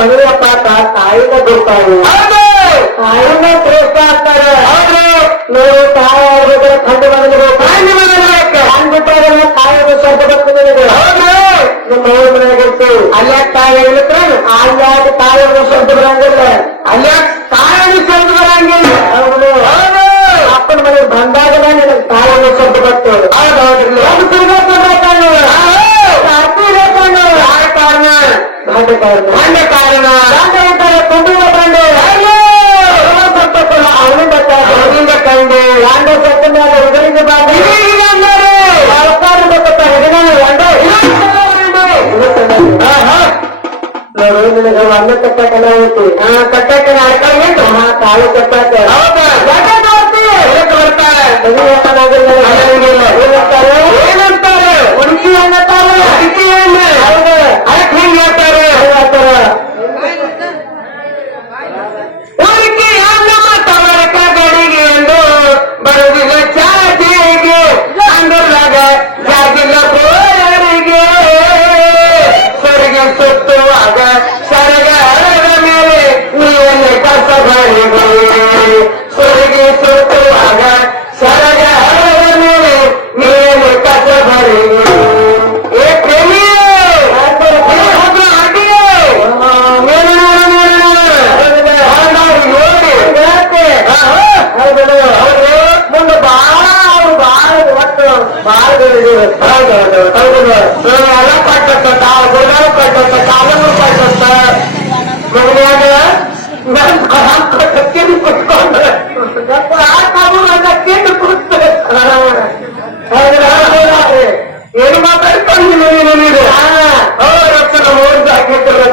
ಮನೆಯಪ್ಪ ತಾಯಿನ ಬಿಡ್ತಾರೆ ತಾಯಿನ ಪ್ರೇತ ಆಗ್ತಾರೆ ನೀವು ತಾಯಿ ಆಗಿದ್ರೆ ಕಂಡು ಬಂದಿರೋ ತಾಯಿ ಅಂದ್ಬಿಟ್ಟಾಗ ತಾಯಿಯನ್ನು ಸ್ವಲ್ಪ ಬರ್ತದೆ ನಿಮ್ಮ ಅವ್ರ ಮನೆಯಾಗಿರ್ತೀವಿ. ಅಲ್ಲಾಗ ತಾಯಿ ಹೇಳಿದ್ರೆ? ಅಲ್ಲಾಗ ತಾಯಿಯನ್ನು ಸ್ವಲ್ಪ ಬರಂಗಿಲ್ಲ ಅಲ್ಲಾಗ ತಾಯಿ ಕಾರಣ ಕಾರಣ ಕುಟುಂಬ ಬಂದು ಆನಂದ ಆನಂದ ಕಂಡು ಯಾಂಡ ಸತ್ತ ಉದರಿಂದ ಅನ್ನ ಕಟ್ಟಕನ ಐತಿ ಕಟ್ಟಕನ ಆಯ್ತು ಕಾಲು ಕಟ್ಟಕ ಬರ್ತಾರೆ ಏನು ಮಾತಾಡ್ಕೊಂಡಿದ್ದೀನಿ ನೀನು ನೀನು ರಕ್ತ ಓಡ್ ಹಾಕಿರ್ತಾರೆ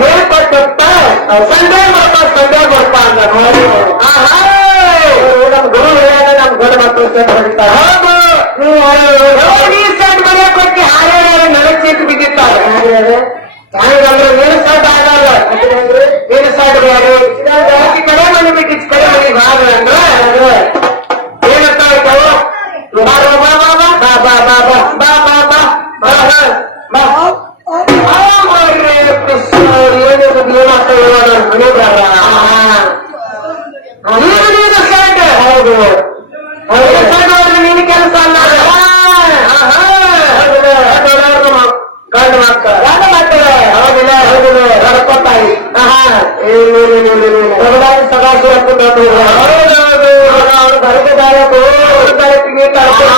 ಹೇಳ್ಕೊಟ್ಟಂತ ಸಂಡೇ নিয়ে তারপর